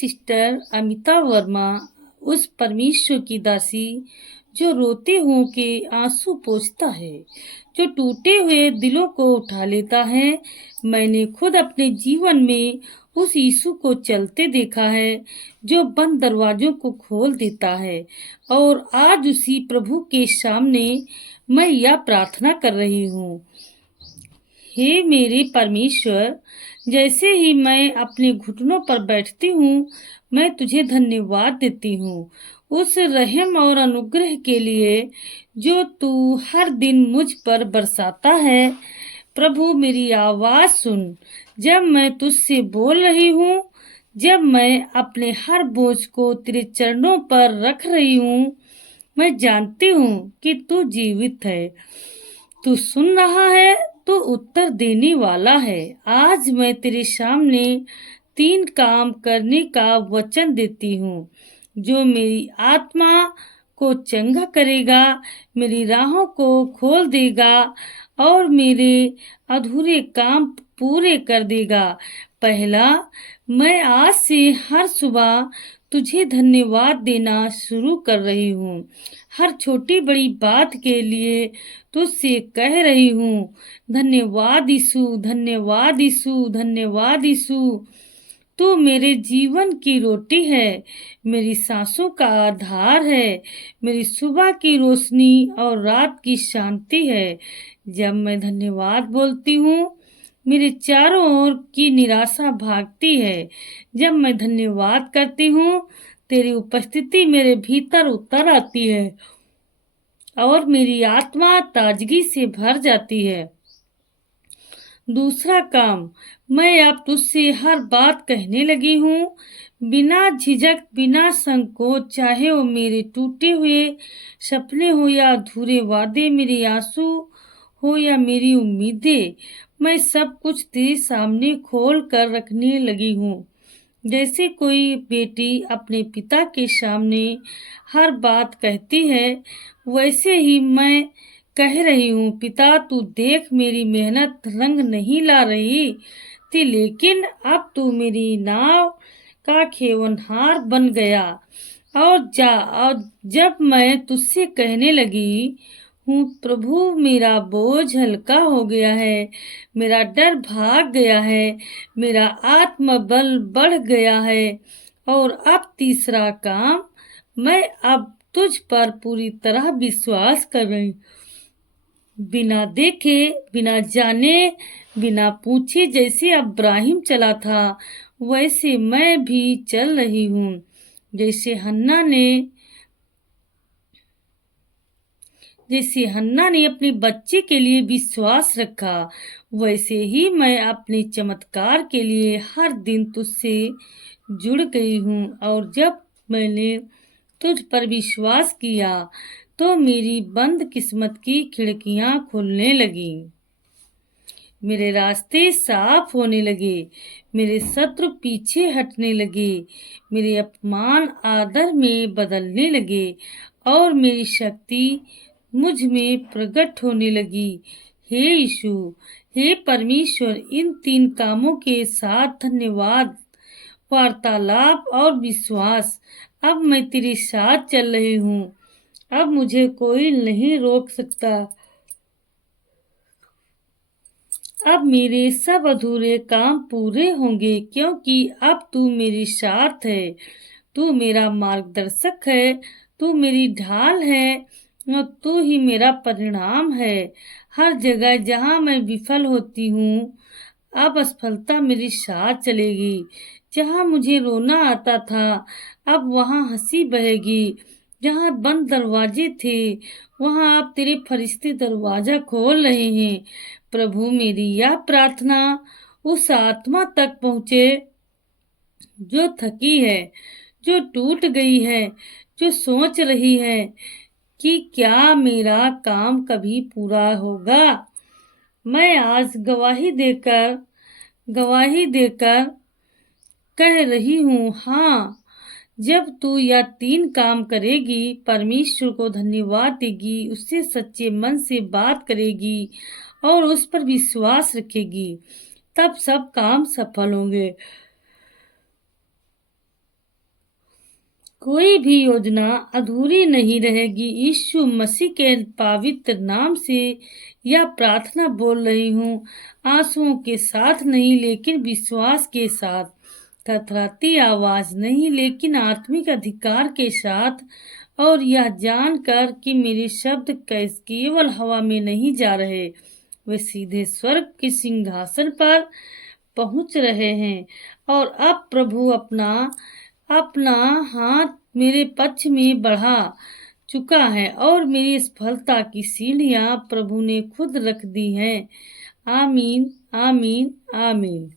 Sister Amita Verma उस परमेश्वर की दासी जो रोते हुओं के आंसू पोंछता है, जो टूटे हुए दिलों को उठा लेता है। मैंने खुद अपने जीवन में उस यीशु को चलते देखा है, जो बंद दरवाजों को खोल देता है। और आज उसी प्रभु के सामने मैं यह प्रार्थना कर रही हूँ, हे मेरे परमेश्वर, जैसे ही मैं अपने घुटनों पर बैठती हूँ, मैं तुझे धन्यवाद देती हूँ उस रहम और अनुग्रह के लिए जो तू हर दिन मुझ पर बरसाता है। प्रभु, मेरी आवाज सुन जब मैं तुझसे बोल रही हूँ, जब मैं अपने हर बोझ को तेरे चरणों पर रख रही हूँ। मैं जानती हूँ कि तू जीवित है, तू सुन रहा है, तो उत्तर देने वाला है। आज मैं तेरे सामने 3 काम करने का वचन देती हूँ जो मेरी आत्मा को चंगा करेगा, मेरी राहों को खोल देगा और मेरे अधूरे काम पूरे कर देगा। पहला, मैं आज से हर सुबह तुझे धन्यवाद देना शुरू कर रही हूँ। हर छोटी बड़ी बात के लिए तुझसे कह रही हूँ, धन्यवाद यीशु, धन्यवाद यीशु, धन्यवाद यीशु। तू मेरे जीवन की रोटी है, मेरी सांसों का आधार है, मेरी सुबह की रोशनी और रात की शांति है। जब मैं धन्यवाद बोलती हूँ, मेरे चारों ओर की निराशा भागती है। जब मैं धन्यवाद करती हूँ, तेरी उपस्थिति मेरे भीतर उतर आती है और मेरी आत्मा ताजगी से भर जाती है। दूसरा काम, मैं अब तुझसे हर बात कहने लगी हूँ, बिना झिझक, बिना संकोच, चाहे वो मेरे टूटे हुए सपने हो या अधूरे वादे, मेरे आंसू हो या मेरी उम्मीदें, मैं सब कुछ तेरे सामने खोल कर रखने लगी हूँ। जैसे कोई बेटी अपने पिता के सामने हर बात कहती है, वैसे ही मैं कह रही हूँ, पिता तू देख, मेरी मेहनत रंग नहीं ला रही थी, लेकिन अब तू मेरी नाव का खेवनहार बन गया। और जब मैं तुझसे कहने लगी हूँ, प्रभु मेरा बोझ हल्का हो गया है, मेरा डर भाग गया है, मेरा आत्मबल बढ़ गया है। और अब तीसरा काम, मैं अब तुझ पर पूरी तरह विश्वास कर रही, बिना देखे, बिना जाने, बिना पूछे, जैसे अब्राहिम चला था वैसे मैं भी चल रही हूँ। जैसे हन्ना ने अपने बच्चे के लिए विश्वास रखा, वैसे ही मैं अपने चमत्कार के लिए हर दिन तुझसे जुड़ गई हूँ। और जब मैंने तुझ पर विश्वास किया, तो मेरी बंद किस्मत की खिड़कियां खुलने लगी, मेरे रास्ते साफ होने लगे, मेरे शत्रु पीछे हटने लगे, मेरे अपमान आदर में बदलने लगे और मेरी शक्ति मुझ में प्रकट होने लगी। हे यीशु, हे परमेश्वर, इन 3 कामों के साथ धन्यवाद, वार्तालाप और विश्वास, अब मैं तेरे साथ चल रही हूँ। अब मुझे कोई नहीं रोक सकता। अब मेरे सब अधूरे काम पूरे होंगे, क्योंकि अब तू मेरे साथ है, तू मेरा मार्गदर्शक है, तू मेरी ढाल है और तू ही मेरा परिणाम है। हर जगह जहाँ मैं विफल होती हूँ, अब असफलता मेरे साथ चलेगी। जहाँ मुझे रोना आता था, अब वहाँ हंसी बहेगी। जहाँ बंद दरवाजे थे, वहाँ अब तेरे फरिश्ते दरवाजा खोल रहे हैं। प्रभु, मेरी यह प्रार्थना उस आत्मा तक पहुँचे जो थकी है, जो टूट गई है, जो सोच रही है कि क्या मेरा काम कभी पूरा होगा। मैं आज गवाही देकर कह रही हूँ, हाँ, जब तू यह 3 काम करेगी, परमेश्वर को धन्यवाद देगी, उससे सच्चे मन से बात करेगी और उस पर विश्वास रखेगी, तब सब काम सफल होंगे। कोई भी योजना अधूरी नहीं रहेगी। यीशु मसीह के पवित्र नाम से यह प्रार्थना बोल रही हूँ, आंसुओं के साथ नहीं लेकिन विश्वास के साथ, थरथराती आवाज नहीं लेकिन आत्मिक अधिकार के साथ, और यह जानकर कि मेरे शब्द केवल हवा में नहीं जा रहे, वे सीधे स्वर्ग के सिंहासन पर पहुंच रहे हैं। और अब प्रभु अपना अपना हाथ मेरे पक्ष में बढ़ा चुका है और मेरी सफलता की सीढ़ियां प्रभु ने खुद रख दी हैं। आमीन, आमीन, आमीन।